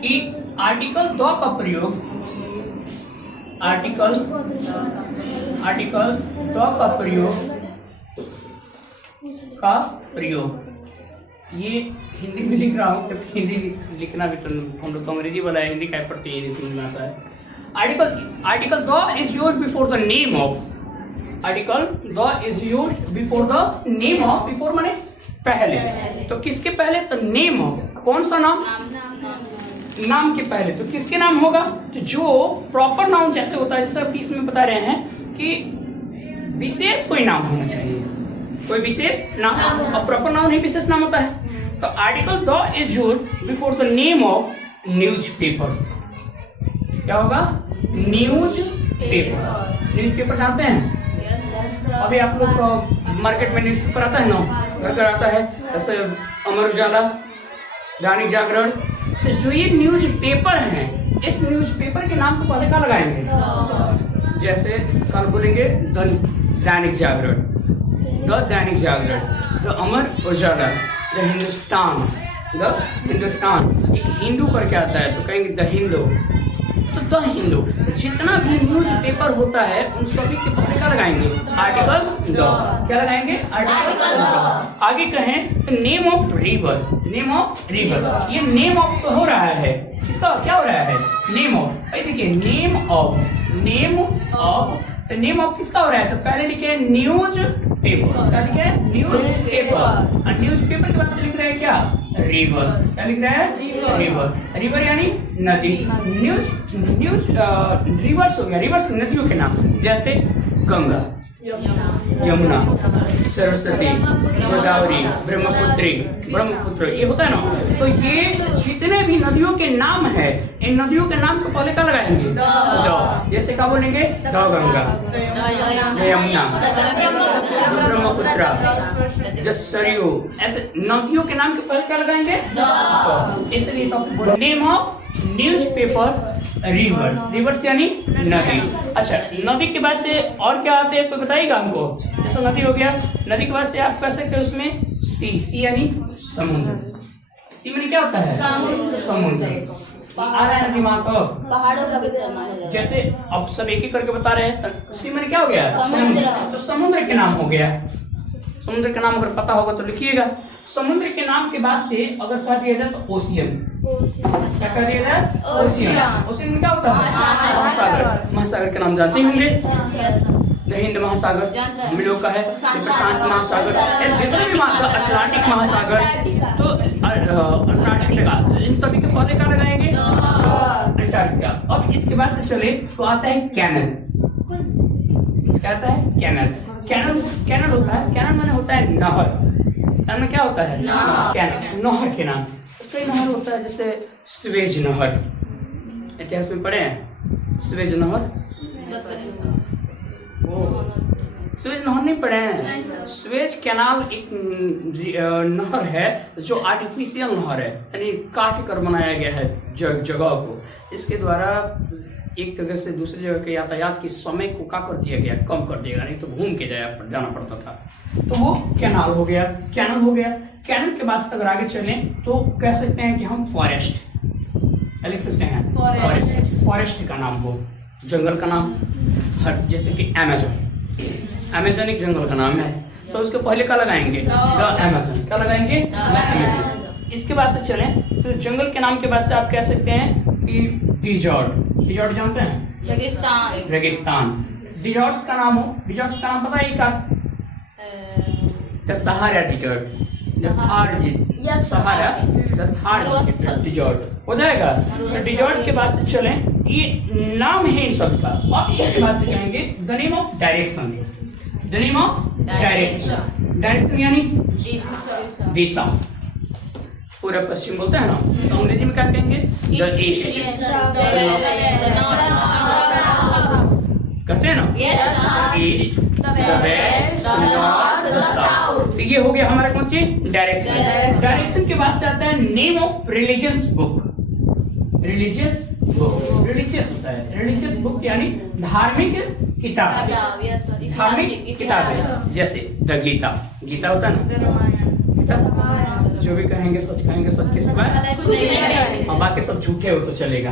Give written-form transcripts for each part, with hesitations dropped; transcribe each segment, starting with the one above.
कि article the का प्रयोग, आर्टिकल द का प्रयोग ये हिंदी में लिख रहा हूँ, क्योंकि हिंदी लिखना भी तो हम लोग को अंग्रेजी वाला है, हिंदी क्या पढ़ते हैं, हिंदी समझ में आता है। Article the is used before the name of, article the is used before the name of, before माने पहले, तो किसके पहले, तो नेम ऑफ, कौन सा नाम, नाम के पहले, तो किसके नाम होगा, तो जो प्रॉपर नाउन जैसे होता है, जैसे अभी इसमें बता रहे हैं कि विशेष कोई नाम होना चाहिए, कोई विशेष नाम, और प्रॉपर नाउन ही विशेष नाम होता है। तो article the is used before the name of newspaper, क्या होगा, न्यूज़पेपर जानते हैं, अभी आप लोग मार्केट में न्यूज़पेपर आता है ना, घर घर आता है, जैसे अमर उजाला, दैनिक जागरण, तो जो ये न्यूज़पेपर हैं, इस न्यूज़पेपर के नाम को पहले क्या लगाएंगे, जैसे कल बोलेंगे the Dainik Jagran, the Amar Ujala, the Hindustan, एक हिंदू करके आता है तो कहेंगे द हिंदू, तो द हिंदू, जितना भी न्यूज पेपर होता है उन सभी के पहले क्या लगाएंगे, आर्टिकल द, क्या लगाएंगे, आर्टिकल द। आगे कहें नेम ऑफ रिवर, ये नेम ऑफ तो हो रहा है, इसका क्या हो रहा है, नेम ऑफ, भाई देखिए नेम ऑफ, तो नेम ऑफ किसका हो रहा है, तो पहले लिखे न्यूज पेपर, क्या लिखे, न्यूज पेपर, और न्यूज पेपर के बाद से लिख रहे हैं क्या, रिवर, क्या लिख रहा है, रिवर यानी नदी, न्यूज रिवर्स हो गया, रिवर्स नदियों के नाम, जैसे गंगा, यमुना, सरस्वती, गोदावरी, ब्रह्मपुत्र, ये होता है ना, तो ये जितने भी नदियों के नाम है, इन नदियों के नाम को पहले क्या लगाएंगे, द, जैसे क्या बोलेंगे, द गंगा, यमुना, ब्रह्मपुत्र, द सरयू, ऐसे नदियों के नाम के पहले क्या लगाएंगे, द, इसलिए तो नेम ऑफ न्यूज़पेपर रिवर्स यानी नदी। अच्छा, नदी के बाद से और क्या आते हैं तो बताइएगा हमको, जैसा नदी हो गया, नदी के बाद से आप कह सकते हैं उसमें सी यानी समुद्र, सी में क्या होता है, समुद्र, आ रहा है दिमाग को, पहाड़ों का भी समान, जैसे अब सब एक एक करके बता रहे हैं, तो सी में क्या हो गया, समुद्र, तो समुद्र के नाम हो गया, समुद्र का नाम अगर पता होगा तो लिखिएगा। समुद्र के नाम के बाद से अगर कह दिया जाए तो ओशियन, क्या कह दिया जाए, ओशियन में क्या होता है, महासागर, महासागर के नाम जानते होंगे, हिंद महासागर हम लोग का है, प्रशांत महासागर, जितने भी अटलांटिक महासागर, तो अंटार्कटिका, तो इन सभी के पौधे क्या लगाएंगे, अंटार्कटिका। अब इसके बाद से चले तो आता है कैनल, क्या आता है, कैनल होता है, कैनल माने होता है नहर, कैनल में क्या होता है, कैनल, नहर के नाम, कई नहर होता है, जैसे स्वेज नहर, इतिहास में पढ़े हैं, स्वेज नहर, स्वेज नहर नहीं पढ़े हैं, स्वेज कैनाल एक नहर है जो आर्टिफिशियल नहर है, यानी काट कर बनाया गया है जगह को, इसके द्वारा एक जगह से दूसरी जगह के यातायात के समय को क्या कर दिया गया, कम कर दिया गया, नहीं तो घूम के जाना पड़ता था, तो वो कैनाल हो गया, कैनल हो गया। कैनल के बाद अगर आगे चलें तो कह सकते हैं कि हम फॉरेस्ट, लिख सकते हैं फॉरेस्ट का नाम हो, जंगल का नाम, जैसे कि अमेजन एक जंगल का नाम है, तो उसके पहले क्या लगाएंगे, द अमेजन, क्या लगाएंगे, अमेजन। इसके बाद से चलें तो जंगल के नाम के बाद से आप कह सकते हैं कि डिजर्ट जानते हैं, रेगिस्तान, डिजर्ट्स का नाम हो, डिजर्ट्स का नाम पता है क्या, सहारा डिजर्ट, सहारा डिजर्ट हो जाएगा। तो डिजर्ट के बाद से चलें, ये नाम है इन सब का, और इसके बाद से कहेंगे the name of direction, direction यानी दिशा, पूरा पश्चिम बोलते हैं ना, तो अंग्रेजी में क्या कहेंगे, द ईस्ट, कहते हैं ना, east, the west, the north, the south, तो ये हो गया हमारा कौन सी, डायरेक्शन। डायरेक्शन के बाद से आता है name of religious book, religious होता है, रिलीजियस बुक यानी धार्मिक किताब, धार्मिक किताबें, जैसे द गीता होता है ना, गीता, जो भी कहेंगे सच के सिवाय हाँ, बाकी सब झूठे हो तो चलेगा,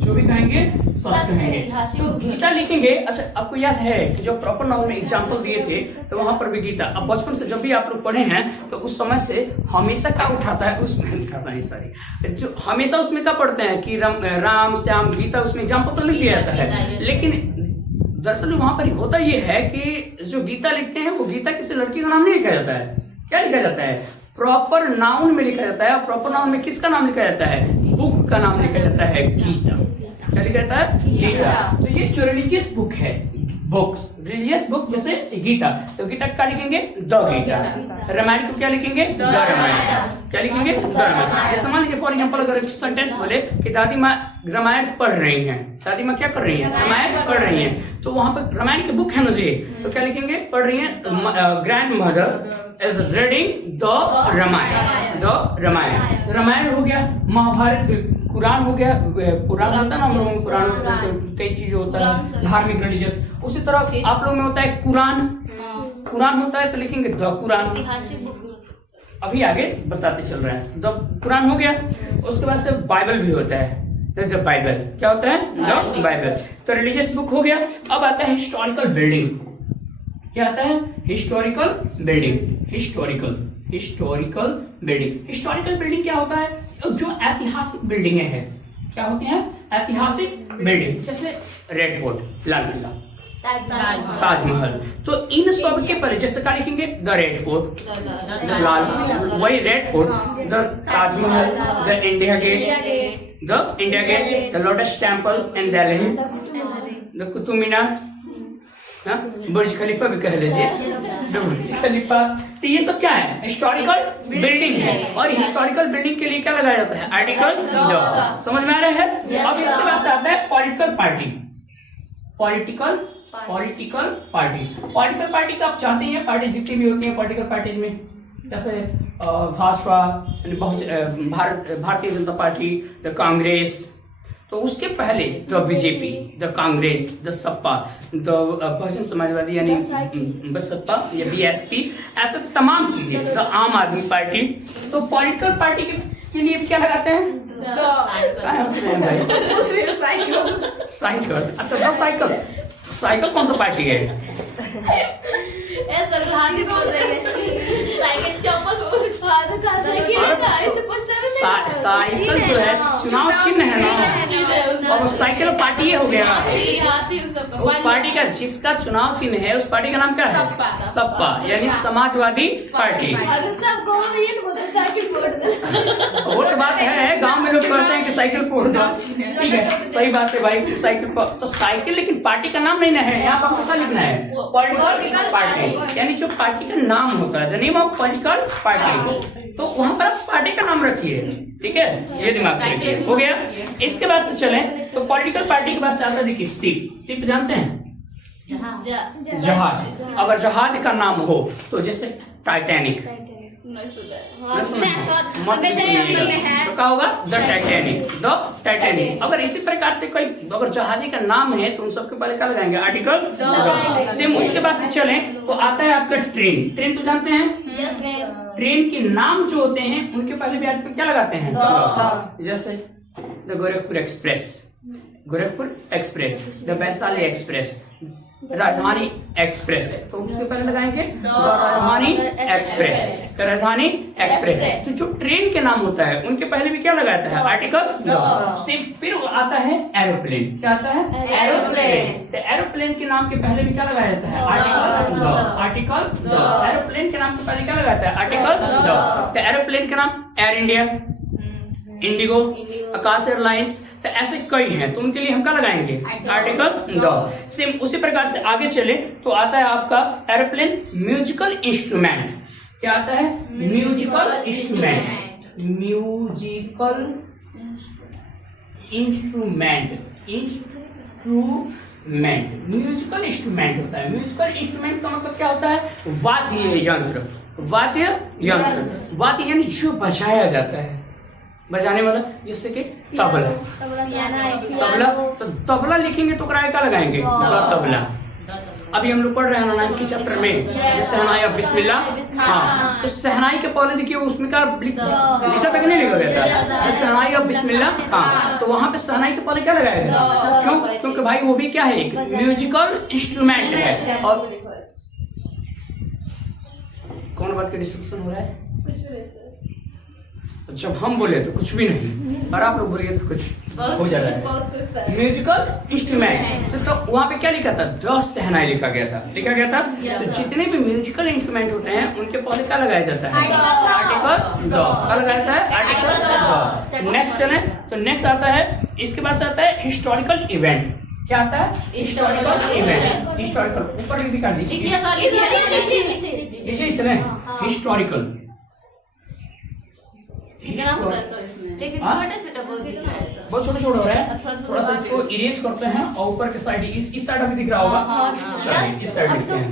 जो भी कहेंगे सच कहेंगे। तो गीता लिखेंगे। अच्छा, आपको याद है कि जो प्रॉपर नाउन में एग्जाम्पल दिए थे तो वहां पर भी गीता, अब बचपन से जब भी आप लोग पढ़े हैं तो उस समय से हमेशा क्या उठाता है उसमें लिखाता है, सारी जो हमेशा उसमें क्या पढ़ते हैं कि राम श्याम गीता, उसमें एग्जाम्पल तो लिख दिया जाता है, लेकिन दरअसल वहां पर होता ये है कि जो गीता लिखते हैं वो गीता किसी लड़की का नाम नहीं लिखा जाता है। क्या लिखा जाता है? प्रॉपर नाउन में लिखा जाता है। और प्रॉपर नाउन में किसका नाम लिखा जाता है? बुक का नाम लिखा जाता है, गीता। क्या लिखा जाता है? गीता। तो ये जो रिलीजियस बुक है, बुक्स रिलीजियस बुक जैसे गीता, तो गीता क्या लिखेंगे? द गीता। रामायण को क्या लिखेंगे? द रामायण। क्या लिखेंगे? द रामायण। जैसे मान लीजिए फॉर एग्जाम्पल अगर एक सेंटेंस बोले कि दादी माँ रामायण पढ़ रही हैं, दादी माँ क्या कर रही हैं? रामायण पढ़ रही हैं, तो वहां पर रामायण की बुक है मुझे, तो क्या लिखेंगे? पढ़ रही है, grandmother is reading the Ramayana. The Ramayana, Ramayana हो गया, महाभारत, कुरान हो गया, पुराण होता है ना हम लोगों में, पुराण कई चीजें होता है धार्मिक रिलीजियस, उसी तरह आप लोग में होता है कुरान, कुरान होता है तो लिखेंगे द कुरान। अभी आगे बताते चल रहे हैं। द कुरान हो गया, उसके बाद से बाइबल भी होता है, द बाइबल। क्या होता है? The Bible. तो रिलीजियस बुक हो गया। अब आता है हिस्टोरिकल बिल्डिंग। क्या आता है? Historical building. Historical building. Historical building क्या होता है? जो ऐतिहासिक बिल्डिंगें हैं। क्या होती हैं? ऐतिहासिक बिल्डिंग, जैसे रेड फोर्ट, लाल किला, ताजमहल। तो इन सब के परे जैसे क्या लिखेंगे? The Red Fort, the Lal, वही Red Fort, the Taj Mahal, the India Gate, the Lotus Temple in Delhi, the Qutub Minar, Burj Khalifa भी कह लीजिए, बुर्ज खलीफा। तो ये सब क्या है? हिस्टोरिकल बिल्डिंग है। और हिस्टोरिकल बिल्डिंग के लिए क्या लगाया जाता है? Article the. समझ में आ रहा है? अब इसके बाद से आता है पॉलिटिकल पार्टी। पॉलिटिकल पार्टी का आप जानते हैं, पार्टी जितनी भी होती है पॉलिटिकल पार्टीज में, जैसे भाजपा, भारतीय जनता पार्टी, द कांग्रेस। तो उसके पहले the BJP, the Congress, the Sapa, the Bahujan Samajwadi यानी बसपा या बीएसपी, ऐसे तमाम चीजें, द आम आदमी पार्टी। तो पॉलिटिकल पार्टी के लिए क्या लगाते हैं? साइकिल। अच्छा, द साइकिल। साइकिल कौन सा पार्टी है? साइकिल जो है चुनाव चिन्ह है ना, और साइकिल पार्टी ये हो गया। उस पार्टी का जिसका चुनाव चिन्ह है उस पार्टी का नाम क्या है? सपा, यानी समाजवादी पार्टी। वो तो बात है, गांव में लोग कहते हैं कि साइकिल फोड़ दो, ठीक है, सही बात है भाई, साइकिल तो साइकिल, लेकिन पार्टी का नाम नहीं ना है। यहाँ पर क्या लिखना है? पॉलिटिकल पार्टी, यानी जो पार्टी का नाम होता है, the name of political party. तो वहां पर आप पार्टी का नाम रखिए, ठीक है, ये दिमाग में रखिए। हो गया। इसके बाद से चलें तो पॉलिटिकल पार्टी के बाद से आता है, देखिए, शिप। शिप जानते हैं? जहाज। अगर जहाज का नाम हो तो जैसे टाइटैनिक, तो क्या होगा? The Titanic. The Titanic. अगर इसी प्रकार से कोई अगर जहाजी का नाम है तो उन सबके पहले क्या लगाएंगे? Article the. सेम उसके बाद से चलें तो आता है आपका ट्रेन। ट्रेन तो जानते हैं? ट्रेन के नाम जो होते हैं उनके पहले भी आर्टिकल क्या लगाते हैं? जैसे the Gorakhpur express, Gorakhpur express, the Vaishali express, राजधानी एक्सप्रेस है, तो उसके पहले लगाएंगे राजधानी एक्सप्रेस, राजधानी एक्सप्रेस। तो जो ट्रेन के नाम होता है उनके पहले भी क्या लगाता है? Article the. फिर आता है एरोप्लेन। क्या आता है? एरोप्लेन। तो एरोप्लेन के नाम के पहले भी क्या लगाया जाता है? Article the. Article the. Aeroplane के नाम के पहले क्या लगाता है? Article the. तो एरोप्लेन के नाम एयर इंडिया, इंडिगो, आकाश एयरलाइंस, तो ऐसे कई हैं, तो उनके लिए हम क्या लगाएंगे? Article the. सेम उसी प्रकार से आगे चले तो आता है आपका एरोप्लेन म्यूजिकल इंस्ट्रूमेंट। क्या आता है? Musical instrument. Musical instrument. Musical instrument होता है। म्यूजिकल इंस्ट्रूमेंट का मतलब क्या होता है? वाद्य यंत्र। वाद्य यंत्र, वाद्य यानी जो बजाया जाता है, बजाने वाला, जैसे कि तबला। तबला, तो तबला लिखेंगे तो क्या लगाएंगे? तबला। अभी हम लोग पढ़ रहे हैं नाइन के चैप्टर में, जैसे सहनाई अब बिस्मिल्लाह। हाँ, तो सहनाई के पहले देखिए उसमें क्या लिखा था कि नहीं लिखा गया था, तो सहनाई अब बिस्मिल्लाह। हाँ, तो वहाँ पे सहनाई के पहले क्या लगाया गया? क्यों? क्योंकि भाई वो भी क्या है, एक म्यूजिकल इंस्ट्रूमेंट है। और कौन बात का डिस्कशन हो रहा है? जब हम बोले तो कुछ भी नहीं, और आप लोग बोलिए तो कुछ हो जा रहा है। म्यूजिकल इंस्ट्रूमेंट, तो वहाँ पे क्या लिखा था? द सहनाई लिखा गया था, लिखा गया था। तो जितने भी म्यूजिकल इंस्ट्रूमेंट होते हैं उनके पहले क्या लगाया जाता है? Article the. क्या लगाया जाता है? Article the. नेक्स्ट है, तो नेक्स्ट आता है, इसके बाद आता है हिस्टोरिकल इवेंट। क्या आता है? Historical event. हिस्टोरिकल ऊपर लिख कर दीजिए, चले हिस्टोरिकल। लेकिन छोटा छोटा बहुत छोटा छोटा हो रहा है, थोड़ा सा इसको इरेज करते हैं और ऊपर के साइड इस साइड अभी दिख रहा होगा, इस साइड दिखते हैं।